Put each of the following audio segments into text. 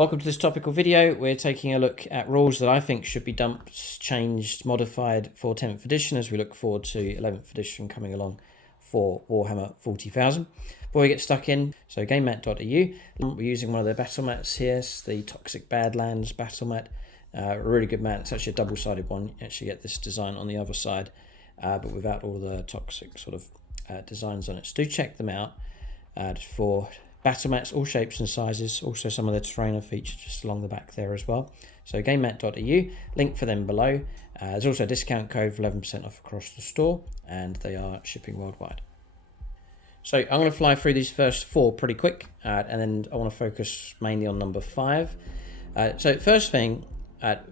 Welcome to this topical video. We're taking a look at rules that I think should be dumped, changed, modified for 10th edition as we look forward to 11th edition coming along for Warhammer 40,000. Before we get stuck in, so gamemat.eu, we're using one of their battle mats here. It's the Toxic Badlands battle mat. A really good mat. It's actually a double-sided one. You actually get this design on the other side, but without all the toxic sort of designs on it. So do check them out for battle mats, all shapes and sizes. Also some of the terrain are featured just along the back there as well. So gamemat.eu, link for them below. There's also a discount code for 11% off across the store, and they are shipping worldwide. So I'm going to fly through these first four pretty quick, and then I want to focus mainly on number 5. So first thing,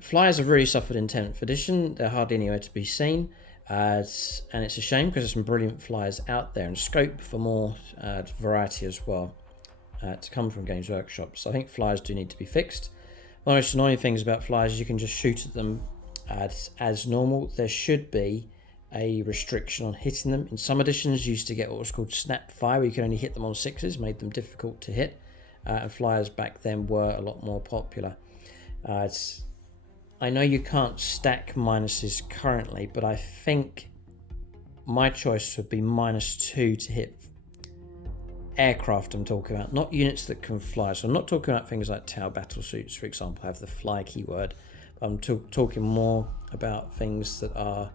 flyers have really suffered in 10th edition. They're hardly anywhere to be seen. And it's a shame because there's some brilliant flyers out there and scope for more variety as well to come from Games Workshop. So I think flyers do need to be fixed. One of the most annoying things about flyers is you can just shoot at them as normal. There should be a restriction on hitting them. In some editions you used to get what was called snap fire, where you could only hit them on 6s, made them difficult to hit, and flyers back then were a lot more popular. I know you can't stack minuses currently, but I think my choice would be -2 to hit aircraft. I'm talking about, not units that can fly. So I'm not talking about things like Tau battle suits, for example, have the fly keyword. I'm talking more about things that are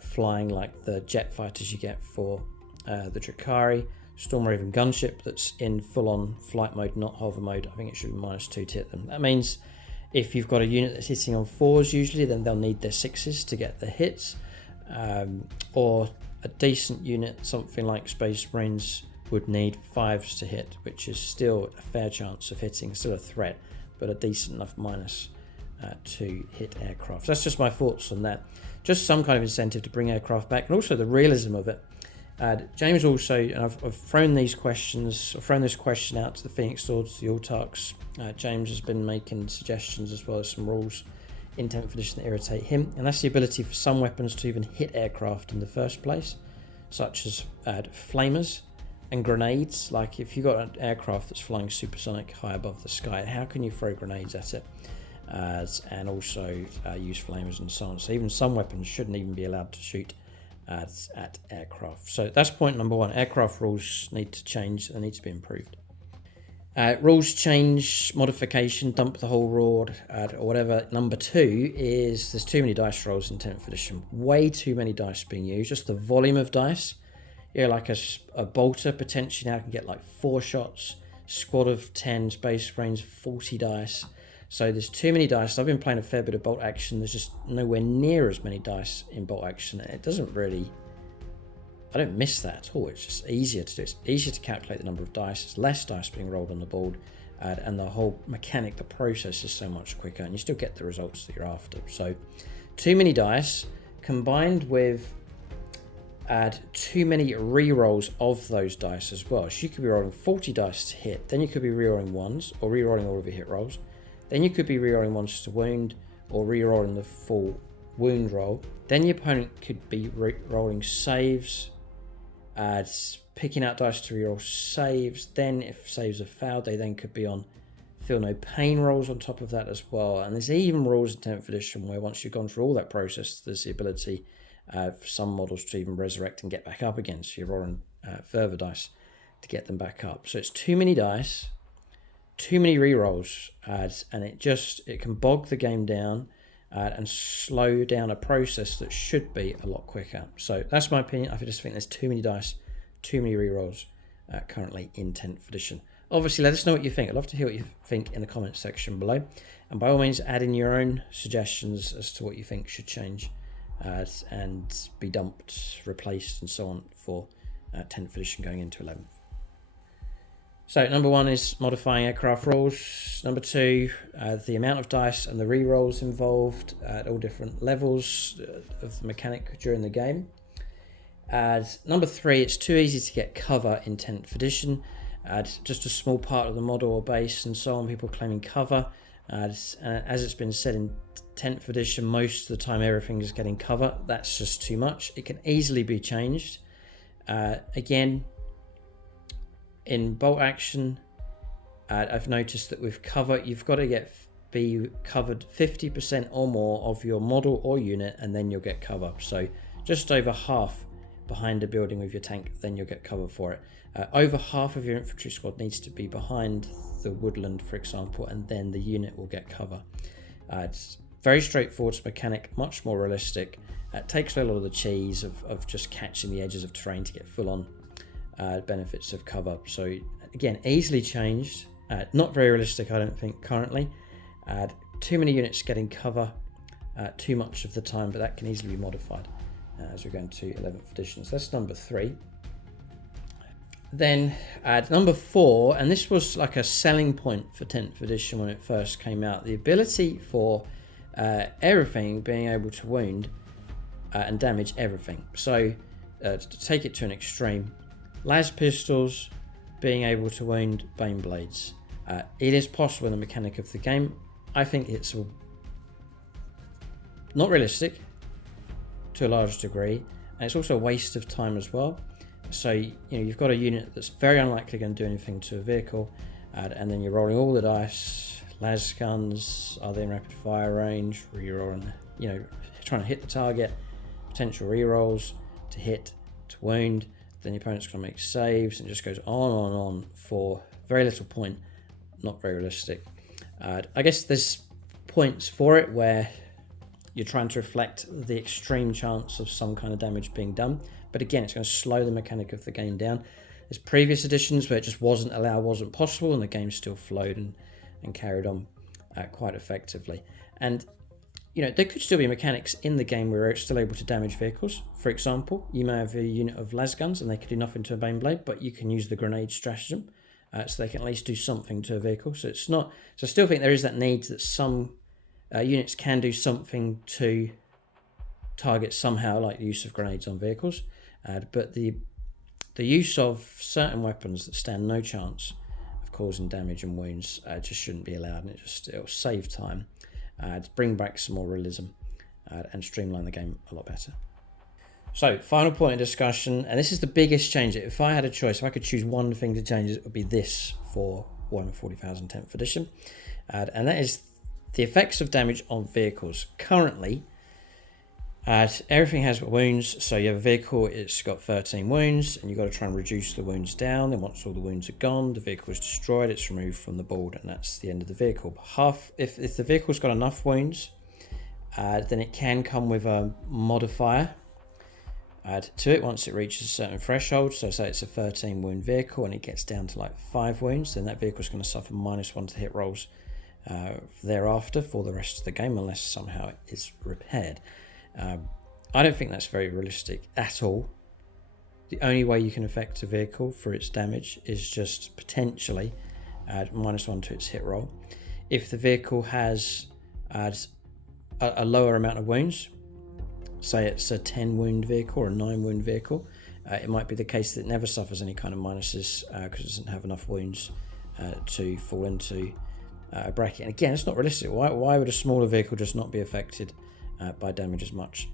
flying, like the jet fighters you get for the Drakari, Storm Raven gunship that's in full-on flight mode, not hover mode. I think it should be -2 to hit them. That means if you've got a unit that's hitting on 4s usually, then they'll need their 6s to get the hits. Or a decent unit, something like Space Marines, would need 5s to hit, which is still a fair chance of hitting, still a threat, but a decent enough minus to hit aircraft. So that's just my thoughts on that. Just some kind of incentive to bring aircraft back, and also the realism of it. James also, and I've thrown these questions, I've thrown this question out to the Phoenix Swords, the Autarchs. James has been making suggestions as well as some rules in 10th edition that irritate him, and that's the ability for some weapons to even hit aircraft in the first place, such as flamers and grenades. Like if you've got an aircraft that's flying supersonic high above the sky, how can you throw grenades at it? And also use flamers and so on. So even some weapons shouldn't even be allowed to shoot at aircraft. So that's point number 1. Aircraft rules need to change, they need to be improved. Rules change, modification, dump the whole rule, or whatever. Number 2 is there's too many dice rolls in 10th edition. Way too many dice being used. Just the volume of dice. Like a bolter potentially now can get like 4 shots. Squad of 10 Space Marines, 40 dice. So there's too many dice. I've been playing a fair bit of bolt action. There's just nowhere near as many dice in bolt action. It doesn't really, I don't miss that at all. It's just easier to do. It's easier to calculate the number of dice. There's less dice being rolled on the board, and the whole mechanic, the process is so much quicker, and you still get the results that you're after. So too many dice combined with too many re-rolls of those dice as well. So you could be rolling 40 dice to hit, then you could be re-rolling 1s or re-rolling all of your hit rolls. Then you could be re-rolling 1s to wound or re-rolling the full wound roll. Then your opponent could be rolling saves, picking out dice to re-roll saves. Then if saves are failed, they then could be on feel no pain rolls on top of that as well. And there's even rules in 10th edition where once you've gone through all that process, there's the ability for some models to even resurrect and get back up again. So you're rolling further dice to get them back up. So it's too many dice, too many re-rolls, and it can bog the game down and slow down a process that should be a lot quicker. So that's my opinion. I just think there's too many dice, too many re-rolls currently in 10th edition. Obviously, let us know what you think. I'd love to hear what you think in the comments section below, and by all means add in your own suggestions as to what you think should change and be dumped, replaced and so on for 10th edition going into 11th. So number 1 is modifying aircraft rules. Number 2, the amount of dice and the re-rolls involved at all different levels of the mechanic during the game. Number 3, it's too easy to get cover in 10th edition. Just a small part of the model or base and so on, people claiming cover. As it's been said in 10th edition, most of the time everything is getting cover. That's just too much. It can easily be changed. Again, in bolt action, I've noticed that with cover, you've got to be covered 50% or more of your model or unit, and then you'll get cover. So just over half behind a building with your tank, then you'll get cover for it. Over half of your infantry squad needs to be behind the woodland, for example, and then the unit will get cover. It's very straightforward mechanic, much more realistic. It takes away a lot of the cheese of just catching the edges of terrain to get full on benefits of cover. So again, easily changed. Not very realistic, I don't think, currently. Too many units getting cover too much of the time, but that can easily be modified as we're going to 11th edition. So that's number 3. Then number 4, and this was like a selling point for 10th edition when it first came out, the ability for everything being able to wound and damage everything. So to take it to an extreme, las pistols being able to wound bane blades. It is possible in the mechanic of the game. I think it's not realistic to a large degree, and it's also a waste of time as well. So you've got a unit that's very unlikely going to do anything to a vehicle, and then you're rolling all the dice. Las guns, are they in rapid fire range? Rerolling, trying to hit the target. Potential rerolls to hit, to wound. Then your opponent's going to make saves, and it just goes on and on for very little point. Not very realistic. I guess there's points for it where you're trying to reflect the extreme chance of some kind of damage being done. But again, it's going to slow the mechanic of the game down. There's previous editions where it just wasn't allowed, wasn't possible, and the game still flowed and carried on quite effectively. And there could still be mechanics in the game where it's still able to damage vehicles. For example, you may have a unit of las guns and they could do nothing to a bane blade, but you can use the grenade stratagem, so they can at least do something to a vehicle. So it's not. So I still think there is that need that some units can do something to target somehow, like the use of grenades on vehicles. But the use of certain weapons that stand no chance of causing damage and wounds just shouldn't be allowed, and it'll save time, to bring back some more realism, and streamline the game a lot better. So, final point of discussion, and this is the biggest change. If I had a choice, if I could choose one thing to change, it would be this for Warhammer 40,000 10th edition, and that is the effects of damage on vehicles. Currently, everything has wounds, so you have a vehicle, it's got 13 wounds, and you've got to try and reduce the wounds down. Then once all the wounds are gone, the vehicle is destroyed, it's removed from the board, and that's the end of the vehicle. If the vehicle's got enough wounds, then it can come with a modifier to it once it reaches a certain threshold. So say it's a 13 wound vehicle and it gets down to like 5 wounds, then that vehicle's going to suffer -1 to hit rolls thereafter for the rest of the game, unless somehow it is repaired. I don't think that's very realistic at all. The only way you can affect a vehicle for its damage is just potentially add -1 to its hit roll. If the vehicle has a lower amount of wounds, say it's a 10 wound vehicle or a 9 wound vehicle, it might be the case that it never suffers any kind of minuses because it doesn't have enough wounds to fall into a bracket. And again, it's not realistic. Why would a smaller vehicle just not be affected by damage as much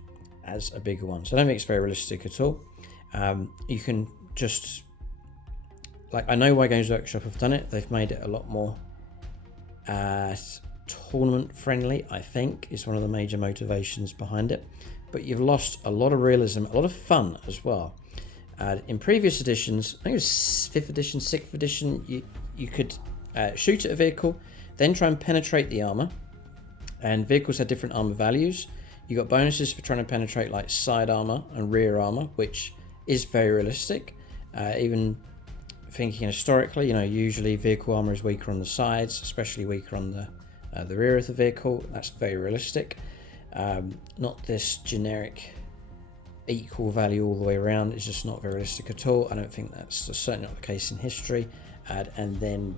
as a bigger one? So I don't think it's very realistic at all. You can just, I know why Games Workshop have done it. They've made it a lot more tournament friendly, I think, is one of the major motivations behind it. But you've lost a lot of realism, a lot of fun as well. In previous editions, I think it was 5th edition, 6th edition, you could shoot at a vehicle, then try and penetrate the armor. And vehicles had different armor values. You got bonuses for trying to penetrate like side armor and rear armor, which is very realistic. Even thinking historically, usually vehicle armor is weaker on the sides, especially weaker on the rear of the vehicle. That's very realistic. Not this generic equal value all the way around. It's just not very realistic at all. I don't think that's certainly not the case in history. And then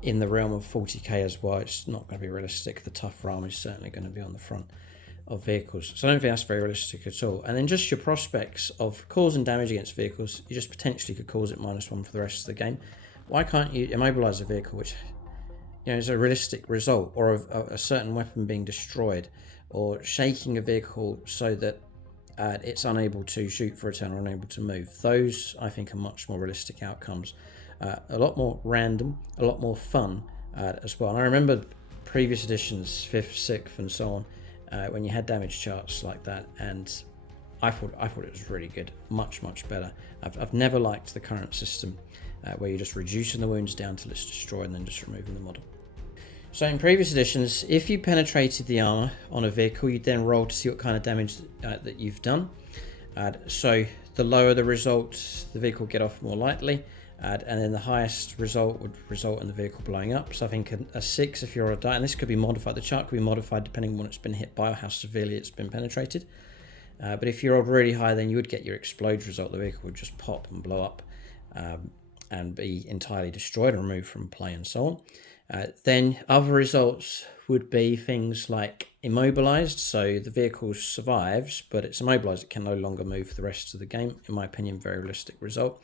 in the realm of 40k as well, it's not going to be realistic. The tougher armor is certainly going to be on the front of vehicles. So I don't think that's very realistic at all. And then just your prospects of causing damage against vehicles, you just potentially could cause it -1 for the rest of the game. Why can't you immobilize a vehicle which is a realistic result, or a certain weapon being destroyed, or shaking a vehicle so that it's unable to shoot for a turn or unable to move? Those, I think, are much more realistic outcomes a lot more random, a lot more fun as well. And I remember previous editions, 5th, 6th, and so on, when you had damage charts like that, and I thought it was really good, much better. I've never liked the current system where you're just reducing the wounds down till it's destroyed and then just removing the model. So in previous editions, if you penetrated the armor on a vehicle, you'd then roll to see what kind of damage that you've done. So the lower the result, the vehicle would get off more lightly, and then the highest result would result in the vehicle blowing up. So I think a 6 if you're a die, and this could be modified, the chart could be modified depending on when it's been hit by or how severely it's been penetrated. But if you rolled really high, then you would get your explode result. The vehicle would just pop and blow up and be entirely destroyed and removed from play and so on. Then other results would be things like immobilized. So the vehicle survives, but it's immobilized. It can no longer move for the rest of the game. In my opinion, very realistic result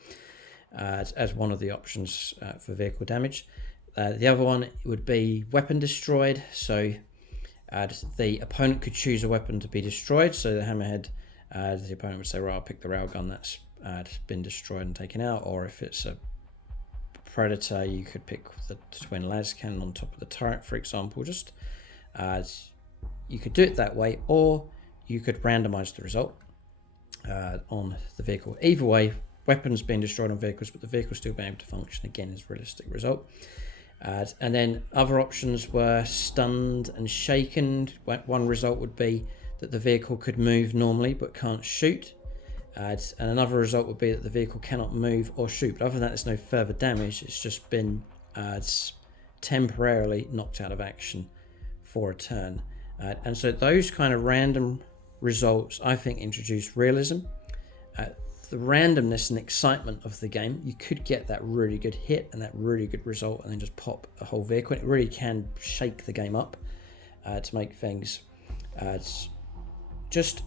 as one of the options for vehicle damage. The other one would be weapon destroyed. So the opponent could choose a weapon to be destroyed. So the hammerhead, the opponent would say, right, I'll pick the railgun that's been destroyed and taken out. Or if it's a predator, you could pick the twin las cannon on top of the turret, for example. Just you could do it that way, or you could randomize the result on the vehicle. Either way, weapons being destroyed on vehicles, but the vehicle still being able to function, again, is a realistic result. And then other options were stunned and shaken. One result would be that the vehicle could move normally but can't shoot. And another result would be that the vehicle cannot move or shoot. But other than that, there's no further damage. It's just been temporarily knocked out of action for a turn. And so those kind of random results, I think, introduce realism. The randomness and excitement of the game. You could get that really good hit and that really good result and then just pop a whole vehicle. It really can shake the game up to make things. Just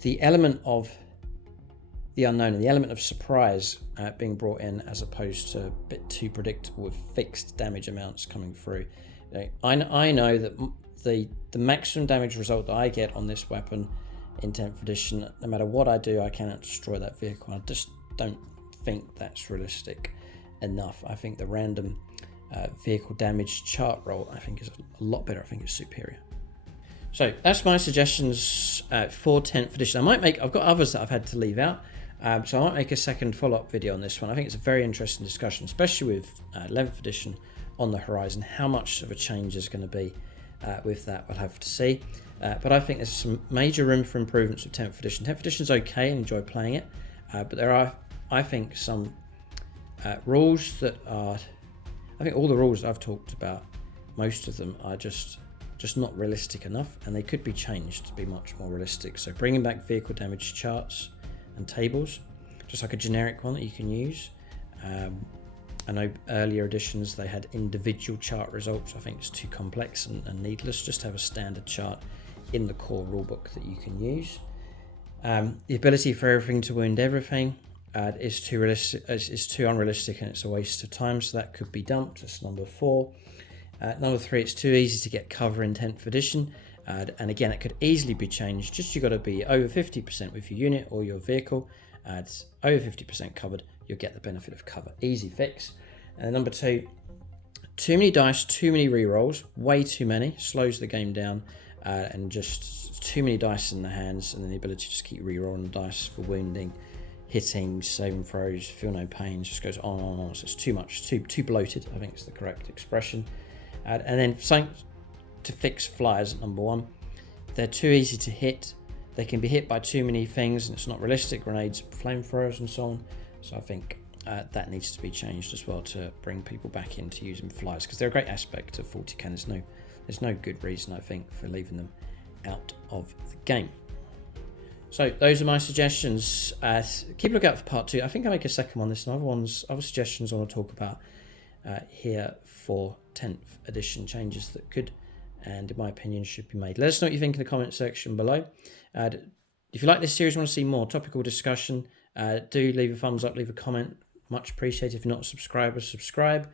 the element of the unknown and the element of surprise being brought in, as opposed to a bit too predictable with fixed damage amounts coming through. I know that the maximum damage result that I get on this weapon in 10th edition, no matter what I do, I cannot destroy that vehicle. I just don't think that's realistic enough. I think the random vehicle damage chart roll, I think, is a lot better. I think it's superior. So that's my suggestions for 10th edition. I've got others that I've had to leave out. So I might make a second follow-up video on this one. I think it's a very interesting discussion, especially with 11th edition on the horizon. How much of a change is going to be with that, we'll have to see. But I think there's some major room for improvements with 10th edition. 10th edition is okay, and enjoy playing it. But there are, I think, some rules that are... I think all the rules I've talked about, most of them are just not realistic enough, and they could be changed to be much more realistic. So bringing back vehicle damage charts and tables, just like a generic one that you can use. I know earlier editions they had individual chart results. I think it's too complex and needless. Just have a standard chart in the core rulebook that you can use. The ability for everything to wound everything is too realistic. Is too unrealistic, and it's a waste of time. So that could be dumped. That's number 4. Number 3, it's too easy to get cover in 10th edition. And again, it could easily be changed. Just you got to be over 50% with your unit or your vehicle. It's over 50% covered, you'll get the benefit of cover. Easy fix. And number 2, too many dice, too many rerolls, way too many, slows the game down, and just too many dice in the hands, and then the ability to just keep rerolling dice for wounding, hitting, saving throws, feel no pain, just goes on and on. So it's too much, too bloated, I think is the correct expression. And then something to fix flyers at number 1. They're too easy to hit. They can be hit by too many things, and it's not realistic. Grenades, flamethrowers, and so on. So I think that needs to be changed as well to bring people back into using flyers, because they're a great aspect of 40k. There's no good reason, I think, for leaving them out of the game. So those are my suggestions. Keep a lookout for part 2. I think I'll make a second one. There's other suggestions I want to talk about here for 10th edition changes that could, and in my opinion, should be made. Let us know what you think in the comment section below. If you like this series, want to see more topical discussion, do leave a thumbs up, leave a comment. Much appreciated. If you're not a subscriber, subscribe.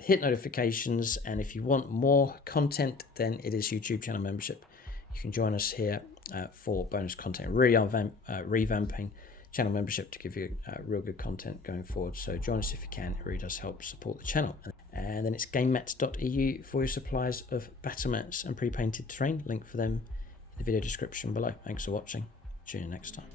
Hit notifications, and if you want more content, then it is YouTube channel membership. You can join us here for bonus content. Really are revamping channel membership to give you real good content going forward. So join us if you can. It really does help support the channel. And then it's gamemats.eu for your supplies of battle mats and pre-painted terrain. Link for them in the video description below. Thanks for watching. See you next time.